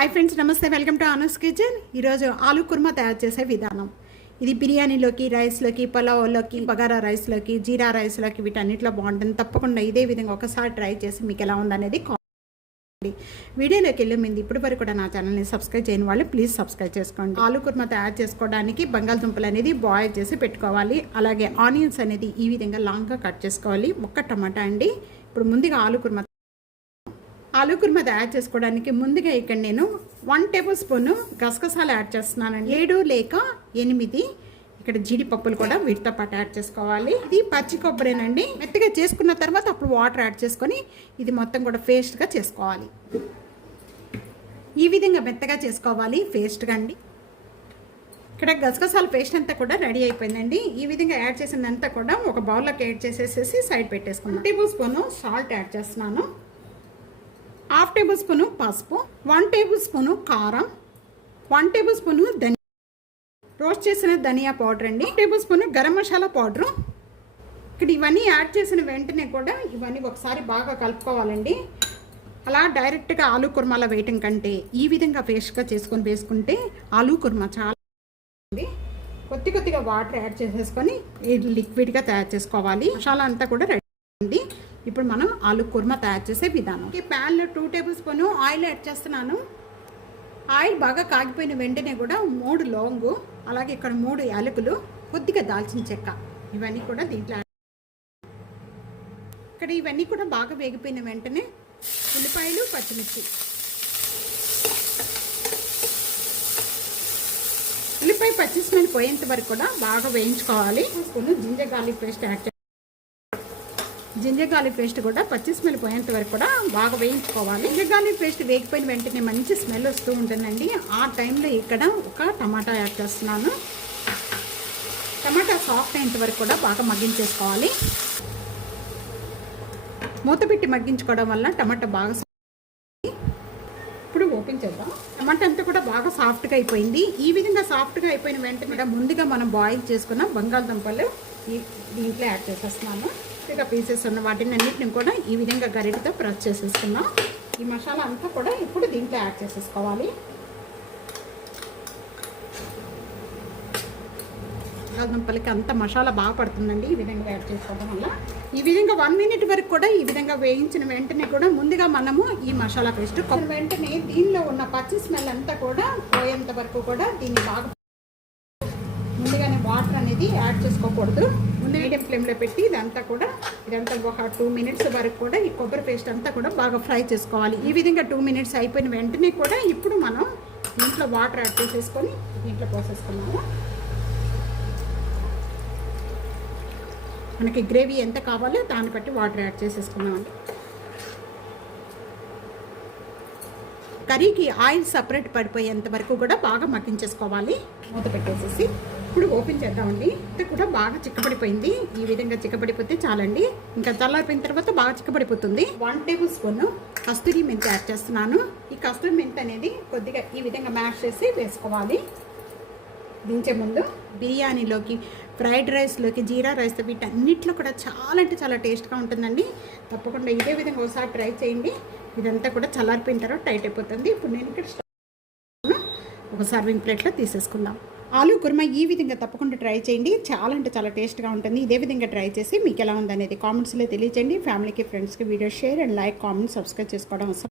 Hi friends, నమస్తే. Welcome to Anu's kitchen. ఈరోజు ఆలు కుర్మా తయారు చేసే విధానం. ఇది బిర్యానీలోకి, రైస్లోకి, పులావ్లోకి, బగారా రైస్లోకి, జీరా రైస్లోకి వీటన్నిటిలో బాగుంటుంది. తప్పకుండా ఇదే విధంగా ఒకసారి ట్రై చేసి మీకు ఎలా ఉందనేది కామెంట్. వీడియోలోకి వెళ్ళే ముందు ఇప్పటి వరకు కూడా నా ఛానల్ని సబ్స్క్రైబ్ చేయని వాళ్ళు ప్లీజ్ సబ్స్క్రైబ్ చేసుకోండి. ఆలు కుర్మా తయారు చేసుకోవడానికి బంగాళదుంపలు అనేది బాయిల్ చేసి పెట్టుకోవాలి. అలాగే ఆనియన్స్ అనేది ఈ విధంగా లాంగ్గా కట్ చేసుకోవాలి. ఒక్క టమాటా అండి. ఇప్పుడు ముందుగా ఆలు కుర్మా తయారు చేసుకోవడానికి ముందుగా ఇక్కడ నేను 1 టేబుల్ స్పూన్ గసగసాలు యాడ్ చేస్తున్నానండి. 7 లేక 8 ఇక్కడ జీడిపప్పులు కూడా వీటితో పాటు యాడ్ చేసుకోవాలి. ఇది పచ్చి కొబ్బరేనండి. మెత్తగా చేసుకున్న తర్వాత అప్పుడు వాటర్ యాడ్ చేసుకొని ఇది మొత్తం కూడా పేస్ట్గా చేసుకోవాలి. ఈ విధంగా మెత్తగా చేసుకోవాలి పేస్ట్గా అండి. ఇక్కడ గసగసాల పేస్ట్ అంతా కూడా రెడీ అయిపోయిందండి. ఈ విధంగా యాడ్ చేసిందంతా కూడా ఒక బౌల్లోకి యాడ్ చేసేసి సైడ్ పెట్టేసుకున్నాను. 1 టేబుల్ స్పూన్ సాల్ట్ యాడ్ చేస్తున్నాను. 1/2 టేబుల్ స్పూను పసుపు, 1 టేబుల్ స్పూను కారం, 1 టేబుల్ స్పూను రోస్ట్ చేసిన ధనియా పౌడర్ అండి, 1 table spoon garam masala powder. ఇక్కడ ఇవన్నీ యాడ్ చేసిన వెంటనే కూడా ఇవన్నీ ఒకసారి బాగా కలుపుకోవాలండి. అలా డైరెక్ట్గా ఆలు కుర్మాలో వేయటం కంటే ఈ విధంగా పేస్ట్గా చేసుకొని వేసుకుంటే ఆలు కుర్మా చాలా కొద్దిగా వాటర్ యాడ్ చేసేసుకొని లిక్విడ్గా తయారు చేసుకోవాలి. మసాలా అంతా కూడా రెడీ అండి. ఇప్పుడు మనం ఆలు కుర్మా తయారు చేసే విధానం. ఈ ప్యాన్లో 2 టేబుల్ స్పూన్ ఆయిల్ యాడ్ చేస్తున్నాను. ఆయిల్ బాగా కాగిపోయిన వెంటనే కూడా 3 లవంగు, అలాగే ఇక్కడ 3 యాలకులు, కొద్దిగా దాల్చిన చెక్క, ఇవన్నీ కూడా దీంట్లో ఇక్కడ ఇవన్నీ కూడా బాగా వేగిపోయిన వెంటనే ఉల్లిపాయలు, పచ్చిమిర్చి, ఉల్లిపాయ పచ్చి స్మెల్ పోయేంత వరకు కూడా బాగా వేయించుకోవాలి. Spoon ginger garlic paste add ginger garlic paste కూడా పచ్చి స్మెల్ పోయేంత వరకు కూడా బాగా వేయించుకోవాలి. జింజర్ గార్లిక్ పేస్ట్ వేగిపోయిన వెంటనే మంచి స్మెల్ వస్తూ ఉంటుందండి. ఆ టైంలో ఇక్కడ ఒక టమాటా యాడ్ చేస్తున్నాను. టమాటా సాఫ్ట్ అయ్యేంత వరకు కూడా బాగా మగ్గించేసుకోవాలి. మూత పెట్టి మగ్గించుకోవడం వల్ల టమాటా బాగా ఇప్పుడు ఓపెన్ చేద్దాం. టమాటా అంతా కూడా బాగా సాఫ్ట్గా అయిపోయింది. ఈ విధంగా సాఫ్ట్గా అయిపోయిన వెంటనే ముందుగా మనం బాయిల్ చేసుకున్న బంగాళదుంపలు దీంట్లో యాడ్ చేసేస్తున్నాను. ఇక పీసెస్ ఉన్న వాటిని అన్నింటిని కూడా ఈ విధంగా గరిటతో ప్రెస్ చేసేసుకున్నాం. ఈ మసాలా అంతా కూడా ఇప్పుడు దీంట్లో యాడ్ చేసేసుకోవాలి. బంగాళదుంపలకి అంత మసాలా బాగా పడుతుందండి ఈ విధంగా యాడ్ చేసుకోవడం వల్ల. ఈ విధంగా 1 మినిట్ వరకు కూడా ఈ విధంగా వేయించిన వెంటనే కూడా ముందుగా మనము ఈ మసాలా పేస్ట్ వెంటనే దీనిలో ఉన్న పచ్చి స్మెల్ అంతా కూడా పోయేంత వరకు కూడా దీన్ని బాగా ముందుగానే వాటర్ అనేది యాడ్ చేసుకోకూడదు. ముందు మీడియం ఫ్లేమ్లో పెట్టి ఇదంతా ఒక 2 మినిట్స్ వరకు కూడా ఈ కొబ్బరి పేస్ట్ అంతా కూడా బాగా ఫ్రై చేసుకోవాలి. ఈ విధంగా 2 మినిట్స్ అయిపోయిన వెంటనే కూడా ఇప్పుడు మనం దీంట్లో వాటర్ యాడ్ చేసేసుకొని దీంట్లో పోసేసుకున్నాము. మనకి గ్రేవీ ఎంత కావాలో దాన్ని బట్టి వాటర్ యాడ్ చేసేసుకున్నామండి. కర్రీకి ఆయిల్ సపరేట్ పడిపోయేంత వరకు కూడా బాగా మగ్గించేసుకోవాలి. మూత పెట్టేసేసి ఇప్పుడు ఓపెన్ చేద్దామండి. ఇది కూడా బాగా చిక్కబడిపోయింది. ఈ విధంగా చిక్కబడిపోతే చాలండి. ఇంకా చల్లారిపోయిన తర్వాత బాగా చిక్కబడిపోతుంది. 1 టేబుల్ స్పూన్ కస్తూరి మెంతి యాడ్ చేస్తున్నాను. ఈ కస్తూరి మెంతి అనేది కొద్దిగా ఈ విధంగా మ్యాష్ చేసి వేసుకోవాలి. దించే ముందు బిర్యానీలోకి, ఫ్రైడ్ రైస్లోకి, జీరా రైస్ వీటన్నిటిలో కూడా చాలా అంటే చాలా టేస్ట్గా ఉంటుందండి. తప్పకుండా ఇదే విధంగా ఒకసారి ట్రై చేయండి. ఇదంతా కూడా చల్లారిపోయిన తర్వాత టైట్ అయిపోతుంది. ఇప్పుడు నేను ఇక్కడ ఒక సర్వింగ్ ప్లేట్లో తీసేసుకుందాం. ఆలు కుర్మా ఈ విధంగా తప్పకుండా ట్రై చేయండి. చాలా అంటే చాలా టేస్ట్గా ఉంటుంది. ఇదే విధంగా ట్రై చేసి మీకు ఎలా ఉందనేది కామెంట్స్లో తెలియచేయండి. ఫ్యామిలీకి, ఫ్రెండ్స్కి video share and like, comment, subscribe చేసుకోవడం